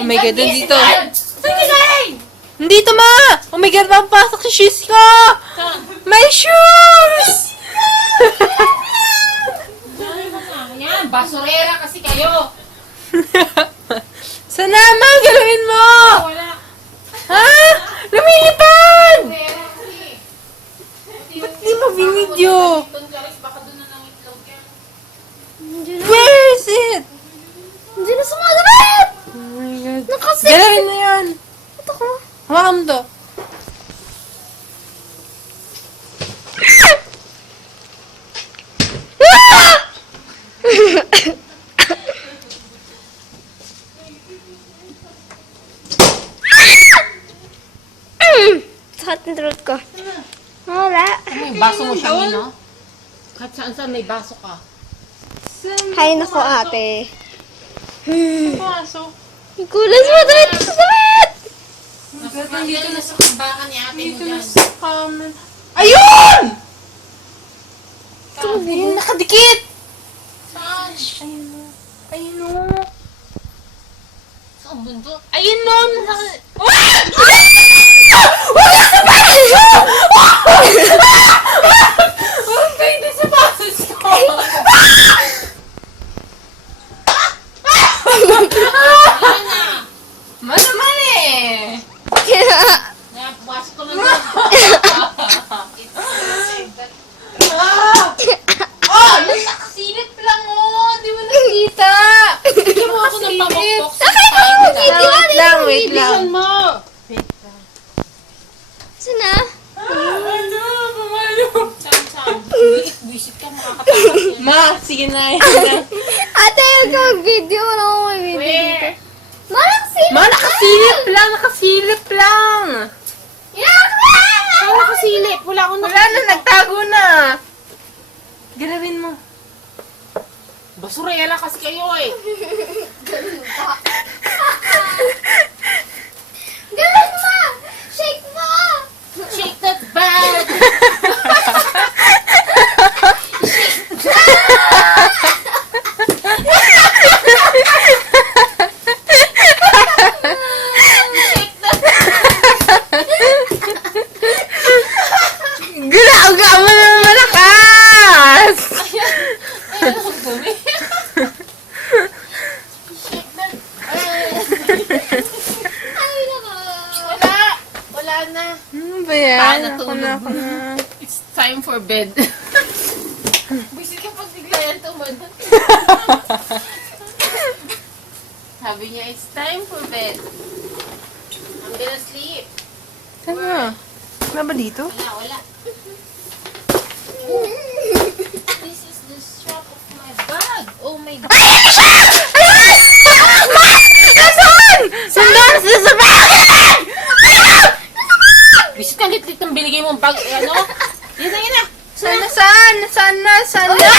Oh my God, nandito. Sige! Nandito, ma! Oh my God, mapapasok sa shoes ko! My shoes! Yan, basurera kasi kayo. Sana, ma! Galawin mo! Wala. Ha? Lumilipad! Basurera kasi. Ba't di mo binidyo? Baka doon na lang itlog yan. Where is it? Hindi na sumagalap! Oh my God. Nakasix! Galawin mo yan. Ito ko. Hawakan mo to. Sakit ng throat ko. Wala. May baso mo siya, no? Kahit saan may baso ka. Hay nako ate. Pasok. Kulas mo dito sa sakit! Nandito na sa kabakan ni ate mo Dito dyan. na sa kaman. Ayun! Ayun, nakadikit! Saan? Ayun o. Ayun o. Saan bundok? Ayun o. Wala sa basis ko! Huwag kayo din sa basis ko! Yan na! Manaman eh! Napapasok ko na dyan. Oh! Nakasilip lang oh! Di mo nakita! Bigyan mo ako ng pamukpok sa Wait lang, wait lang. mo! Sana? Ano? Pamalo! Saan? Buisit ka, makakatakot yan. Ma, sige na. Yan na. Ate, huwag ka mag-video. Wala akong mag-video dito. Where? Malang sino? Ma, nakasilip lang! Nakasilip lang! Saan nakasilip? Wala akong Wala na, nagtago na. Galawin mo. Basurela kasi kayo eh. Gawin mo! Shake mo! Shake that bag! Gulaga mo na malakas! Ayun ang dumi. Shake that. Ay, nako. Wala. Wala na. Ano ba yan? Paano Ako tulog? na, ako na. It's time for bed. Bisit ka pag bigla yan tumadon. Sabi niya, it's time for bed. I'm gonna sleep. Ano? Wala ba dito? Wala, wala. This is the strap of my bag. Oh my God. Nasaan? Sandal sa bag! Bisit ka lit-lit ng binigay mong bag. Ano? Yun na, yun na. Saan na? Saan na? Saan na?